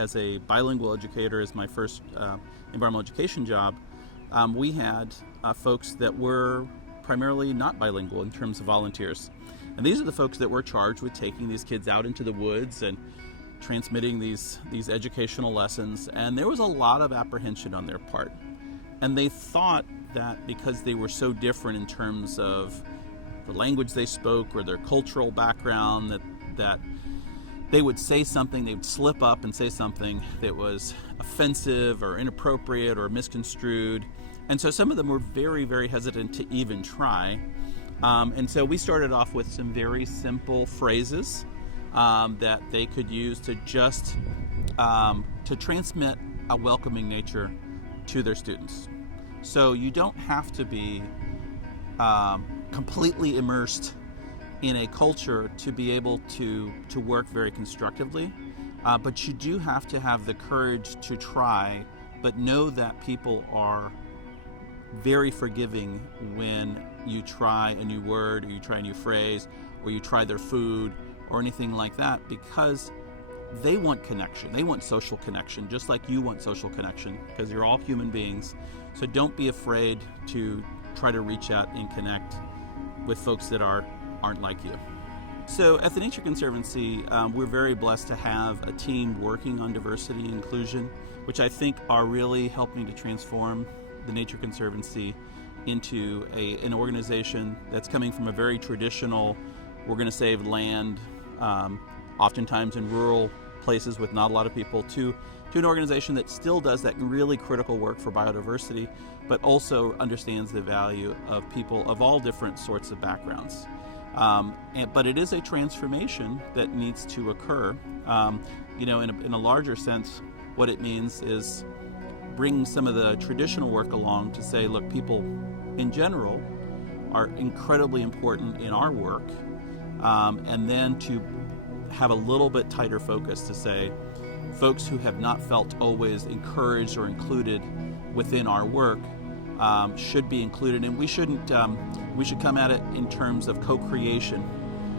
as a bilingual educator, as my first environmental education job, we had folks that were primarily not bilingual in terms of volunteers. And these are the folks that were charged with taking these kids out into the woods and transmitting these educational lessons. And there was a lot of apprehension on their part. And they thought that because they were so different in terms of the language they spoke or their cultural background, that they would say something, they would slip up and say something that was offensive or inappropriate or misconstrued. And so some of them were very, very hesitant to even try. And so we started off with some very simple phrases that they could use to just to transmit a welcoming nature to their students. So you don't have to be completely immersed in a culture to be able to work very constructively, but you do have to have the courage to try, but know that people are very forgiving when you try a new word, or you try a new phrase, or you try their food, or anything like that, because they want connection. They want social connection, just like you want social connection, because you're all human beings. So don't be afraid to try to reach out and connect with folks that aren't like you. So at the Nature Conservancy, we're very blessed to have a team working on diversity and inclusion, which I think are really helping to transform the Nature Conservancy into an organization that's coming from a very traditional, we're going to save land, oftentimes in rural places with not a lot of people, to an organization that still does that really critical work for biodiversity, but also understands the value of people of all different sorts of backgrounds. But it is a transformation that needs to occur. In a larger sense, what it means is bringing some of the traditional work along to say, look, people in general are incredibly important in our work, and then to have a little bit tighter focus to say, folks who have not felt always encouraged or included within our work should be included, and we should come at it in terms of co-creation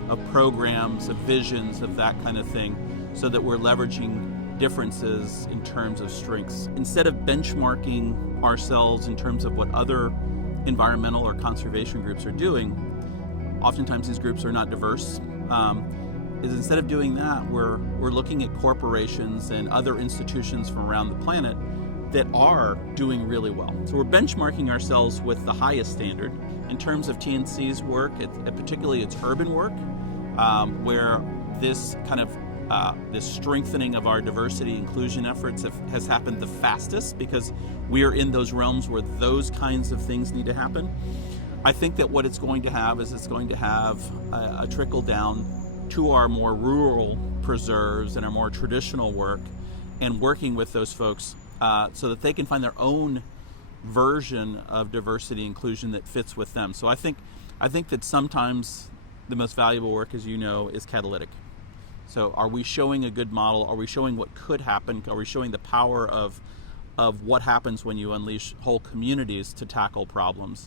of programs, of visions, of that kind of thing, so that we're leveraging differences in terms of strengths. Instead of benchmarking ourselves in terms of what other environmental or conservation groups are doing, oftentimes these groups are not diverse. Instead of doing that, we're looking at corporations and other institutions from around the planet that are doing really well. So we're benchmarking ourselves with the highest standard. In terms of TNC's work, particularly its urban work, where this kind of this strengthening of our diversity inclusion efforts has happened the fastest, because we are in those realms where those kinds of things need to happen. I think that what it's going to have is it's going to have a trickle down to our more rural preserves and our more traditional work, and working with those folks so that they can find their own version of diversity inclusion that fits with them. So I think that sometimes the most valuable work, as you know, is catalytic. So are we showing a good model? Are we showing what could happen? Are we showing the power of what happens when you unleash whole communities to tackle problems?